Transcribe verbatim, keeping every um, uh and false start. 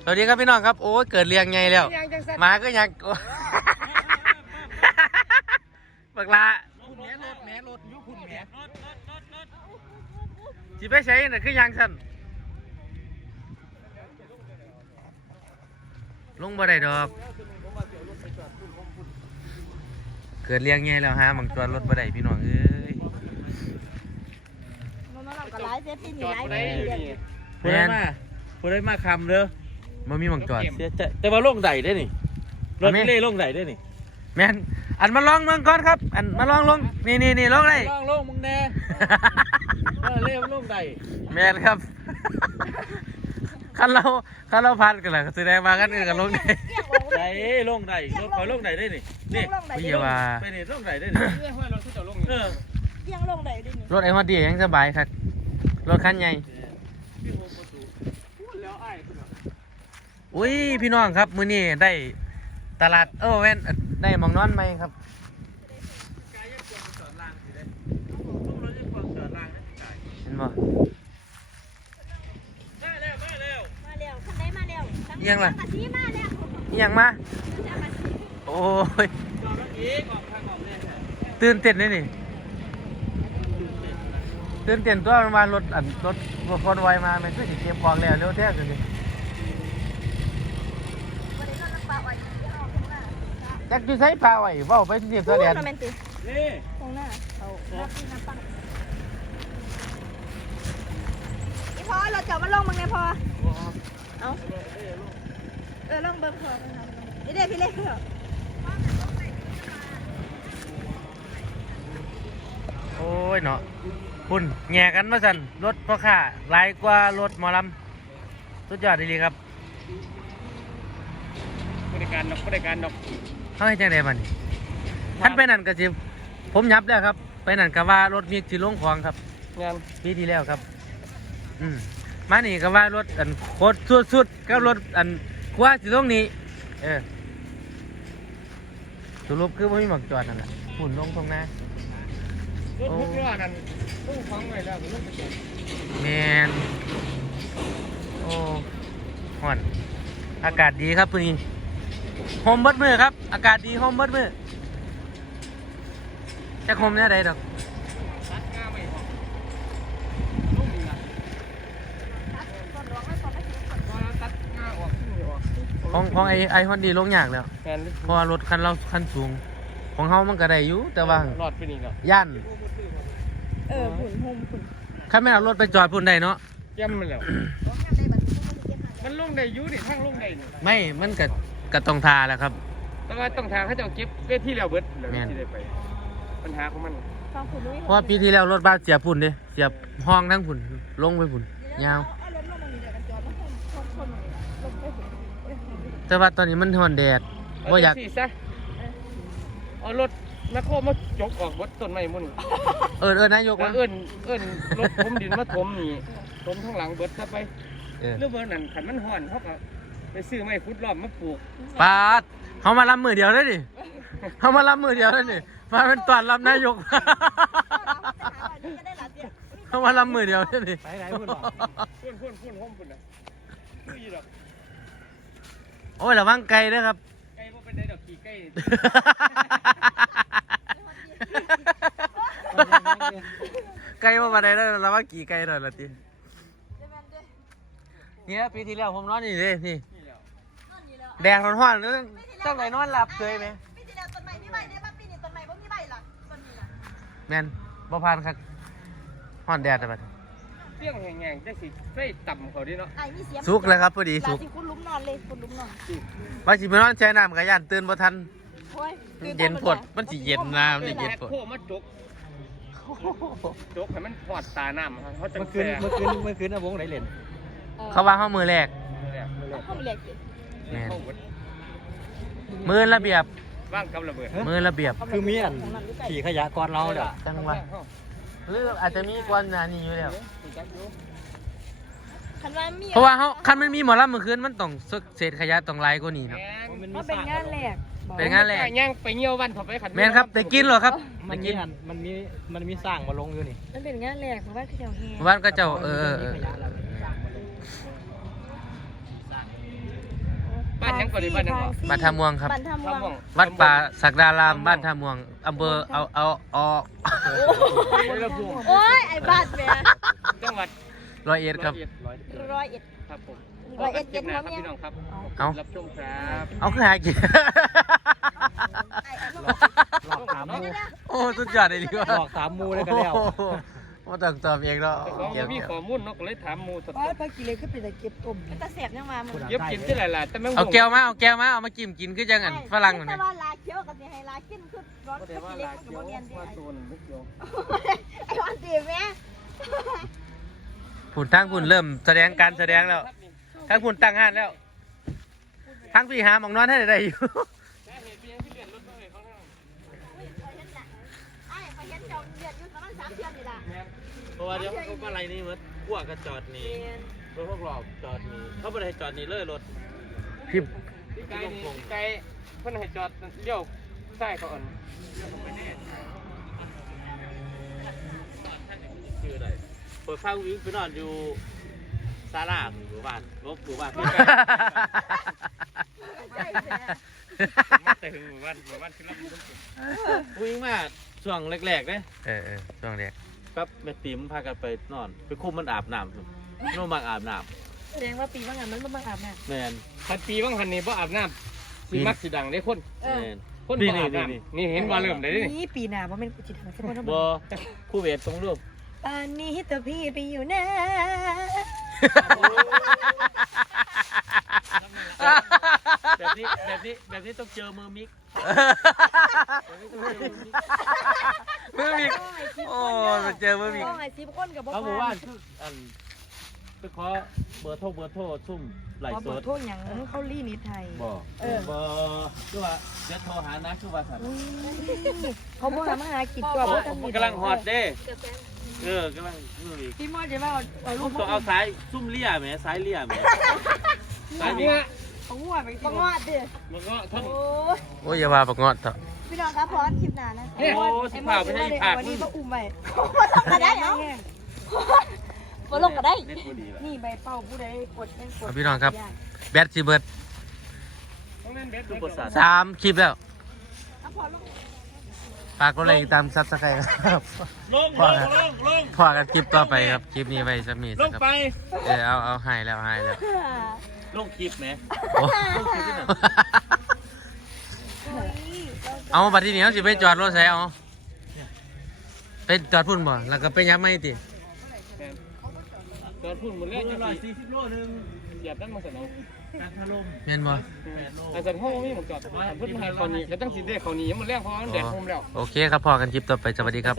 สวัสดีครับพี่น้องครับโอ้เกิดเรียงไงแล้วมาก็ยังบักลาคุณแม่รถแม่รถยุคุณแม่จีไปใช้น่ะคือยังสั่นลงบ่ได้ดอกเกิดเรียงไงแล้วฮะมังจอดรถบ่ได้พี่น้องเอ้ยผู้ได้มาผู้ได้มาคำเด้อมันมีมังจอดแต่ว่าโล่งใดได้นี่รถเล่โล่งใดได้นี่แม่นอันมาลองเมืองก่อนครับอันมาลองลงนี่นี่นี่ลองได้ลองลงมึงแน่เล่โล่งใดแม่นครับคันเราคันเราพันกันแหละแสดงมากันอื่นกันลงได้ใดโล่งใดรถคอยโล่งใดได้นี่นี่ไม่เยาว่าไปนี่โล่งใดได้นี่รถเขาจะลงเออยังลงใดได้นี่รถไอ้ฮอดดียังสบายครับรถคันใหญ่อุ้ยพี่น้องครับมื้อนี้ได้ตลาดเออแว่นได้หมองนอนไหมครับเห็นบ่มาแล้วมาแล้วมาแล้วคันใดมาแล้วยังล่ะมาแล้วยังมาโอ้ยตื่นเต้นเลยนี่ตื่นเต้นตัวมารถอันรถรถคนไวมาแม่นคือสิเก็บของแล้วเร็วแท้จังซี่จักอยู่ไสพาไว้เว้าไปเรียบซะแดนนี่ตรงหน้าเอารับที่น้ำปังอีพอเราจะมาลงมึงไงพอเอาเออลงเบิ่งพอนี่เด้พี่เล็กเหรอโอ้ยเนาะคุณแง่กันมาสั่นรถพ่อค้าหลายกว่ารถหมอลำสุดยอดดีครับบริการดอกบริการดอกเขาให้จังไดบัดนี้ท่านไปนั่นก็สิผมยับแล้วครับไปนั่นก็ว่ารถมีสิลงของครับงานปีที่แล้วครับอืมมานี่ก็ว่ารถอันโคตรสุดๆกับรถอันกว่าสิลงนี้เออสรุปคือบ่มีหมักจอดนั่นแหละฝุ่นลงตรงหน้ารถทุกล้อนั่นตู้ฟังไว้แล้วรถไปจอดแมนโอ้ฮ้อนอากาศดีครับมื้อนี้โฮมเบิดมือครับอากาศดีโฮมเบิดมือจะโฮมเนี่ยใดดอกตัดง่าไม่ลุ่มนะตัดง่าออกออกของของไอไอฮอนดีลงยากแล้วเพราะว่ารถคันเราคันสูงของเฮามันก็ได้อยู่แต่ว่ารอดไปนี่เนาะย่านเออฝุ่นโฮมฝุ่นคันแม่นเอารถไปจอดพุ่นได้เนาะย่ำมันแล้วมันลงได้อยู่ดิทั้งลงได้นี่ไม่มันก็ก็ต้องทาแหละครับแต่ว่าต้องทางเขาจะเก็บเวทีแล้วเบิดแล้วที่ได้ไปปัญหาของมันเพราะปีที่แล้วรถบ้านเสียพุ่นเด้เสียห้องทั้งพุ่นลงไปพุ่นยาวแต่ว่าตอนนี้มันฮ้อนแดดบ่อยากเอารถนักโคมาจกออกบดต้นไม้มุ่นเอิ้นเอิ้นนายกว่าเอิ้นเอิ้นรถผมดินมาถมนี่ถมข้างหลังเบิดซะไปเรื่องเบอร์นั่นขันมันฮ้อนเขาก็ไปซื้อไม้ฟุตล้อมมาปลูกปาดเขามาลำมือเดียวได้ดิเขามาลำมือเดียวได้ดิมาเป็นตอนลำนายกเขามาลำมือเดียวได้ดิไปไหนพุ่นพุ่นพุ่นพุ่นห้องพุ่นนะโอ้ยระวังไก่ด้วยครับไก่พวกเป็นได้ดอกขี่ไก่ไก่ว่ามาได้แล้วระวังกี่ไก่หน่อยละทีเนี่ยปีที่แล้วผมนอนนี่เลยนี่แดดร้อนๆแล้วต้องไหนนอนหลับเคยไหมปีที่แล้วต้นไม้มีใบได้ป่ะปีนี้ต้นไม้บ่มีใบล่ะต้นนี้ล่ะแม่นบ่ผ่านครับฮ้อนแดดแต่บัดเปี้ยงแห้งๆจังสิใส่ต่ำเขาดิเนาะสุกเลยครับพอดีสุกคุณลุ้มนอนเลยคุณลุ้มนอนว่าสิไปนอนแช่น้ำกับย่านตื่นบ่ทันเย็นปวดมันสิเย็นน้ำมันสิเย็นปวดโคมาจกจกให้มันพอดตาน้ำเขาจังแซ่เมื่อคืนเมื่อคืนวงไหนเล่นเขาว่าเขามือแรกเขามือแรกแม่มือระเบียบว่างกับระเบิดมือระเบียบคือมีอันขี่ขยะก่อนเราเนี่ยจังหวะหรืออาจจะมีกวนอันนี้อยู่แล้วเพราะว่าเขาคันมันมีหมอลำเมื่อคืนมันต้องเศษขยะต้องไล่กว่านี้เนาะเพราะเป็นงานแรกเป็นงานแรกย่างไปเงี้ยววันถอดไปขันแม่นครับแต่กินหรอครับมันมีมันมีมันมีสร้างมาลงอยู่นี่มันเป็นงานแรกเพราะว่าเจ้าเฮบ้านก็เจ้าเออบ้านยังก่อนดิบ้านยังก่อนบ้านท่าม่วงครับบ้านท่าม่วงม่วงวัดป่าศักดารามบ้านท่าม่วงอำเภอเอาเอาเอาชัยภูมิโอ้ยไอ้บ้านแม่จังหวัดร้อยเอ็ดครับร้อยเอ็ดครับผมร้อยเอ็ดเจ็ดนะพร้อคมรับยังพี่น้องครับเอารับชมครับเอาคือหากินไอ้อันหลอกสามมูโอ้สุดยอดเลยดีว่าหลอกสามมูเลยกันแล้วว่าต้องตอบเองเนาะแต่ของเกี่ยวมีเกี่ยวข้อมูลเนาะก็เลยถามหมูสดว่าปลากิเลสก็เป็นแต่เก็บต้มมันตะเสียบยังมามึงเย็บกินที่ไหนล่ะแต่แม่งเอาแก้วมาเอาแก้วมาเอามาจิ้มกินคือจังอันฝรั่งนั่นแต่นะว่าลาเคี้ยวกับสิให้ลากินคือร้อนก็ก็ได้ว่าสิเล็ลากมันเกี่ก็ยวบ่เรียนดิว่าตัวนึงไม่เกี่ยวไอ้วันตีแม่ผุนทั้งผุนเริ่มแสดงการแสดงแล้วทั้งผุนตั้งห้านแล้ว ทั้งพี่หาหมองนอนให้ได้อยู่ไอ้ไปเห็นเจ้าเดือดอยู่ประมาณสามเดือนนี่ล่ะเพราะว่าเดี๋ยวเขาก็อะไรนี่มันพวกก็จอดนี่รถพวกหลอกจอดนี่เขาไม่ได้ให้จอดนี่เลยรถพี่พี่ไก่นี่พี่ไก่เพิ่นให้จอดเลี้ยวซ้ายเขาอ่อนชื่ออะไรเปิดฟังวิ่งไปนอนอยู่ศาลาหมู่บ้านรบหมู่บ้านพี่ใช่แม่มาแต่ถึงหมู่บ้านหมู่บ้านคือรับรู้วิ่งมาช่วงแรกๆเลยเออเออช่วงเด็กกับแม่ติ๋มพากันไปนอน ไปคุมมันอาบน้ำนู่นมักอาบน้แสดงว่าปีว่างานมันบ่มาอาบน้ำแมนพันปีบางหันนี่บ่อาบน้ำสิมักสิดังได้คนำเอแมอนคนบ่อาบน้ำนี่เห็นว่าเริ่มได้นี่นี่ปีหน้าบ่แม่นกูจิตหาสักคนบอคู่เวทตรงรูปป่านนี้ตัวพี่ไปอยู่นะแบบนี้แบบนี้แบบนี้ต้องเจอมือมิกมือมีโอ้มาเจอมือมีโอ้ยสิบคนกับบ่เขาบอกว่าคืออันไปขอเบอร์โทรเบอร์โทรซุ่มไหลขอสเบิดดโทษหยังเขาลีนิดไทยบอกเออเบอร์คือว่าเดี๋ยวโทรหานะคือว่าสัตว์อุ้ยเขาบ่ทำมาหากินตัวบ่ทันมันกำลังฮอตเด้ เออกำลังนู่นอีกพี่มอดจะว่าเอาลูซุ่กมต้องเอาสายซุ่มเลี่ยแหมสายเลี่ยแหมสายนี้เอาหัวไปบังงอดดิมันก็ท่านโอ้ยโอ้ยอย่าว่าปักงอดเถอะพี่น้องครับพร้อมคลิปหน้านะเนี่ยโอ้สิบห้าไม่ใช่ภาควันนี้ก็อุ้มไว้มาได้เนาะมาลงก็ได้เน็ตพอดีละนี่ใบเป้าผู้ใดกดแม่งกดเอาพี่น้องครับ แบตซีเบิร์ดต้องเล่นเบสซุปเปอร์สัตว์สามคลิปแล้วเอาพอลงฝากกดไลค์ตามซับสไครต์ครับลงพลอง กันลงลงพอกันคลิปต่อไปครับ คลิปนี้ไว้สักมีลสักงครับไปเออเอาเอาหายแล้วหายแล้วลงคลิปไหมโอ้เอาบัดที่นี้เขาสิไปจอดรถใส่เอาไปจอดพุ่นบ่แล้วก็ไปย้ำไม่ติตอนพูดหมดลแล้วงจะร้อยสี่สี่สิบโลหนึ่งหยัดนั่นมาเสร็จแล้วการถล่มเห็นบ่แปดโลอาจารย์ห้องไม่หมดจอดเพิ่นให้เขานี้แล้วตั้งสิได้เขานี้มันแรงเพราะมันแดดโฮมแล้วโอเคครับพอกันคลิปต่อไปสวัสดีครับ